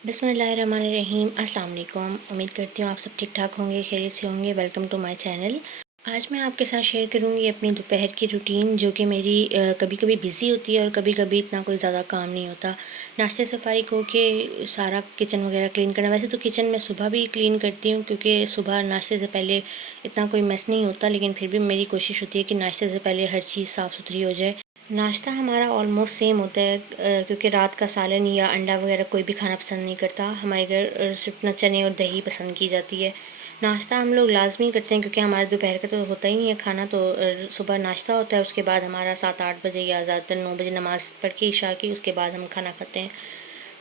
बिस्मिल्लाहिर्रहमानिर्रहीम। अस्सलाम वालेकुम। उम्मीद करती हूँ आप सब ठीक ठाक होंगे, खैरियत से होंगे। Welcome to my channel. आज मैं आपके साथ शेयर करूँगी अपनी दोपहर की रूटीन, जो कि मेरी कभी कभी बिज़ी होती है और कभी कभी इतना कोई ज़्यादा काम नहीं होता। नाश्ते से फ़ारिग होके सारा किचन वगैरह क्लीन करना। वैसे तो किचन मैं सुबह भी क्लीन करती हूँ, क्योंकि सुबह नाश्ते से पहले इतना कोई मेस नहीं होता, लेकिन फिर भी मेरी कोशिश होती है कि नाश्ते से पहले हर चीज़ साफ़ सुथरी हो जाए। नाश्ता हमारा ऑलमोस्ट सेम होता है, क्योंकि रात का सालन या अंडा वगैरह कोई भी खाना पसंद नहीं करता। हमारे घर सिर्फ ना चने और दही पसंद की जाती है। नाश्ता हम लोग लाज़मी करते हैं, क्योंकि हमारे दोपहर का तो होता ही नहीं है खाना। तो सुबह नाश्ता होता है, उसके बाद हमारा 7-8 बजे या ज़्यादातर 9 बजे नमाज़ पढ़ के इशा की, उसके बाद हम खाना खाते हैं।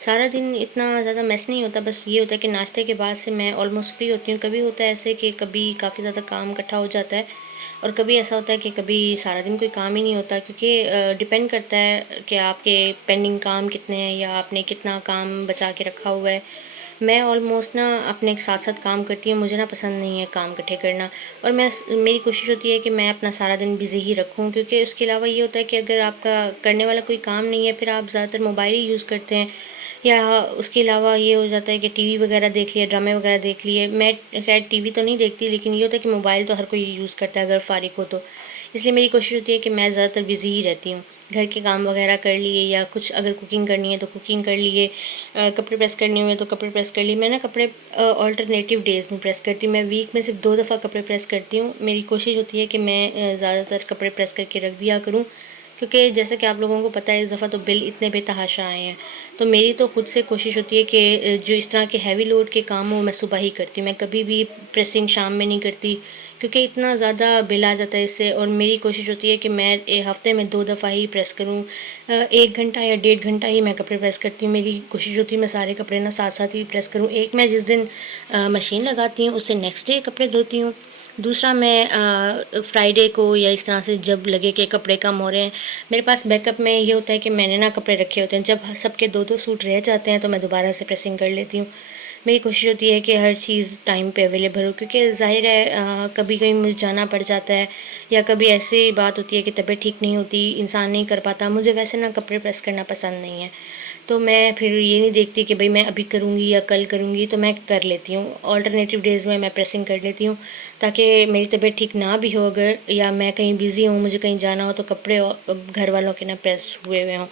सारा दिन इतना ज़्यादा मेस नहीं होता, बस ये होता है कि नाश्ते के बाद से मैं ऑलमोस्ट फ्री होती हूँ। कभी होता है ऐसे कि कभी काफ़ी ज़्यादा काम इकट्ठा हो जाता है, और कभी ऐसा होता है कि कभी सारा दिन कोई काम ही नहीं होता, क्योंकि डिपेंड करता है कि आपके पेंडिंग काम कितने हैं या आपने कितना काम बचा के रखा हुआ है। मैं ऑलमोस्ट ना अपने साथ साथ काम करती हूँ, मुझे ना पसंद नहीं है काम इकट्ठे करना। और मेरी कोशिश होती है कि मैं अपना सारा दिन बिज़ी ही रखूँ, क्योंकि उसके अलावा ये होता है कि अगर आपका करने वाला कोई काम नहीं है, फिर आप ज़्यादातर मोबाइल ही यूज़ करते हैं, या उसके अलावा ये हो जाता है कि टीवी वगैरह देख लिया, ड्रामे वगैरह देख लिए। मैं खैर टीवी तो नहीं देखती, लेकिन ये होता है कि मोबाइल तो हर कोई यूज़ करता है अगर फ़ारिग हो तो। इसलिए मेरी कोशिश होती है कि मैं ज़्यादातर बिज़ी ही रहती हूँ। घर के काम वगैरह कर लिए, या कुछ अगर कुकिंग करनी है तो कुकिंग कर लिए, कपड़े प्रेस करने हुए तो कपड़े प्रेस कर लिए। मैं ना कपड़े अल्टरनेटिव डेज़ में प्रेस करती हूँ। मैं वीक में सिर्फ 2 दफ़ा कपड़े प्रेस करती हूँ। मेरी कोशिश होती है कि मैं ज़्यादातर कपड़े प्रेस करके रख दिया करूँ, क्योंकि जैसे कि आप लोगों को पता है, इस दफ़ा तो बिल इतने बेतहाशा आए हैं। तो मेरी तो खुद से कोशिश होती है कि जो इस तरह के हैवी लोड के काम हो, मैं सुबह ही करती हूँ। मैं कभी भी प्रेसिंग शाम में नहीं करती, क्योंकि इतना ज़्यादा बिल आ जाता है इससे। और मेरी कोशिश होती है कि मैं हफ़्ते में 2 दफ़ा ही प्रेस करूँ। 1 घंटा या 1.5 घंटा ही मैं कपड़े प्रेस करती हूँ। मेरी कोशिश होती है मैं सारे कपड़े ना साथ साथ ही प्रेस करूँ। एक मैं जिस दिन मशीन लगाती हूँ, उससे नेक्स्ट डे कपड़े धोती हूँ। दूसरा मैं फ्राइडे को या इस तरह से जब लगे कि कपड़े कम हो रहे हैं, मेरे पास बैकअप में ये होता है कि मैंने ना कपड़े रखे होते हैं। जब सबके 2-2 सूट रह जाते हैं, तो मैं दोबारा से प्रेसिंग कर लेती हूँ। मेरी कोशिश होती है कि हर चीज़ टाइम पे अवेलेबल हो, क्योंकि ज़ाहिर है कभी कहीं मुझे जाना पड़ जाता है, या कभी ऐसी बात होती है कि तबीयत ठीक नहीं होती, इंसान नहीं कर पाता। मुझे वैसे ना कपड़े प्रेस करना पसंद नहीं है, तो मैं फिर ये नहीं देखती कि भाई मैं अभी करूँगी या कल करूँगी, तो मैं कर लेती हूँ। अल्टरनेटिव डेज़ में मैं प्रेसिंग कर लेती हूँ, ताकि मेरी तबीयत ठीक ना भी हो अगर, या मैं कहीं बिज़ी हूँ, मुझे कहीं जाना हो, तो कपड़े घर वालों के ना प्रेस हुए हुए हों।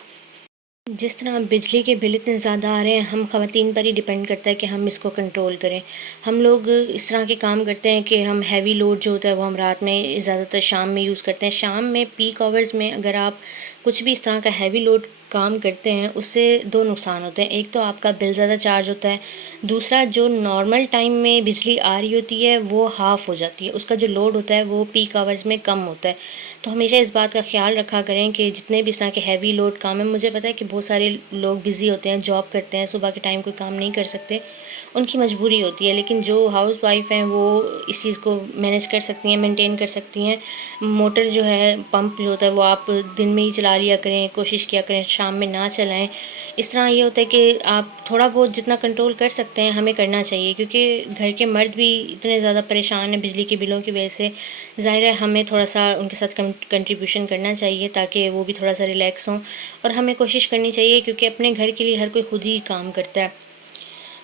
जिस तरह बिजली के बिल इतने ज़्यादा आ रहे हैं, हम ख़वातीन पर ही डिपेंड करता है कि हम इसको कंट्रोल करें। हम लोग इस तरह के काम करते हैं कि हम हैवी लोड जो होता है वो हम रात में, ज़्यादातर शाम में यूज़ करते हैं। शाम में पीक आवर्स में अगर आप कुछ भी इस तरह का हैवी लोड काम करते हैं, उससे 2 नुकसान होते हैं। एक तो आपका बिल ज़्यादा चार्ज होता है, दूसरा जो नॉर्मल टाइम में बिजली आ रही होती है वो हाफ़ हो जाती है, उसका जो लोड होता है वो पीक आवर्स में कम होता है। तो हमेशा इस बात का ख़्याल रखा करें कि जितने भी इस तरह के हैवी लोड काम हैं, मुझे पता है कि बहुत सारे लोग बिज़ी होते हैं, जॉब करते हैं, सुबह के टाइम कोई काम नहीं कर सकते, उनकी मजबूरी होती है। लेकिन जो हाउस वाइफ़ हैं, वो इस चीज़ को मैनेज कर सकती हैं, मेंटेन कर सकती हैं। मोटर जो है, पंप जो होता है, वो आप दिन में ही चला लिया करें, कोशिश किया करें शाम में ना चलाएँ। इस तरह ये होता है कि आप थोड़ा बहुत जितना कंट्रोल कर सकते हैं, हमें करना चाहिए, क्योंकि घर के मर्द भी इतने ज़्यादा परेशान हैं बिजली के बिलों की वजह से। ज़ाहिर है हमें थोड़ा-सा उनके साथ कंट्रीब्यूशन करना चाहिए, ताकि वो भी थोड़ा-सा रिलैक्स हों। और हमें कोशिश करनी चाहिए, क्योंकि अपने घर के लिए हर कोई खुद ही काम करता है।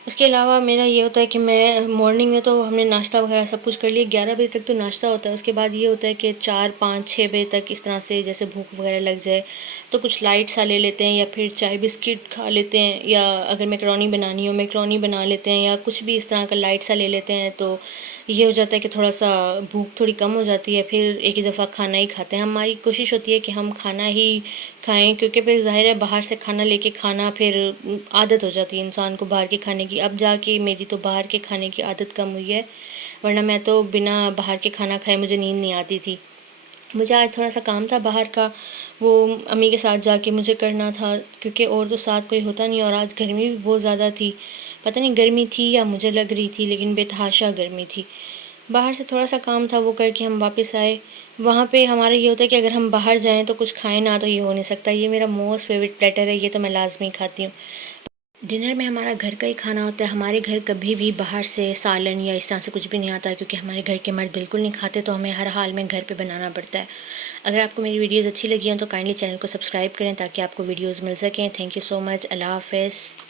उसके अलावा मेरा ये होता है कि मैं मॉर्निंग में तो हमने नाश्ता वगैरह सब कुछ कर लिया, 11 बजे तक तो नाश्ता होता है। उसके बाद ये होता है कि 4, 5, 6 बजे तक इस तरह से जैसे भूख वगैरह लग जाए, तो कुछ लाइट सा ले लेते हैं, या फिर चाय बिस्किट खा लेते हैं, या अगर मैकरोनी बनानी हो मैकरोनी बना लेते हैं, या कुछ भी इस तरह का लाइट सा ले लेते हैं। तो ये हो जाता है कि थोड़ा-सा भूख थोड़ी कम हो जाती है, फिर एक ही दफ़ा खाना ही खाते हैं। हमारी कोशिश होती है कि हम खाना ही खाएँ, क्योंकि फिर ज़ाहिर है बाहर से खाना लेके खाना फिर आदत हो जाती है इंसान को बाहर के खाने की। अब जाके मेरी तो बाहर के खाने की आदत कम हुई है, वरना मैं तो बिना बाहर के खाना खाए मुझे नींद नहीं आती थी। मुझे आज थोड़ा-सा काम था बाहर का, वो अम्मी के साथ जाके मुझे करना था, क्योंकि और तो साथ कोई होता नहीं, और आज गर्मी भी बहुत ज़्यादा थी। पता नहीं गर्मी थी या मुझे लग रही थी, लेकिन बेतहाशा गर्मी थी। बाहर से थोड़ा-सा काम था, वो करके हम वापस आए। वहाँ पे हमारा ये होता है कि अगर हम बाहर जाएँ तो कुछ खाएँ ना, तो ये हो नहीं सकता। ये मेरा मोस्ट फ़ेवरेट प्लेटर है, ये तो मैं लाज़मी खाती हूँ। डिनर में हमारा घर का ही खाना होता है। हमारे घर कभी भी बाहर से सालन या इस तरह से कुछ भी नहीं आता, क्योंकि हमारे घर के मर्द बिल्कुल नहीं खाते, तो हमें हर हाल में घर पे बनाना पड़ता है। अगर आपको मेरी वीडियोज़ अच्छी लगी हों तो काइंडली चैनल को सब्सक्राइब करें, ताकि आपको वीडियोज़ मिल सकें। Thank you so much. Allah हाफ़िज़।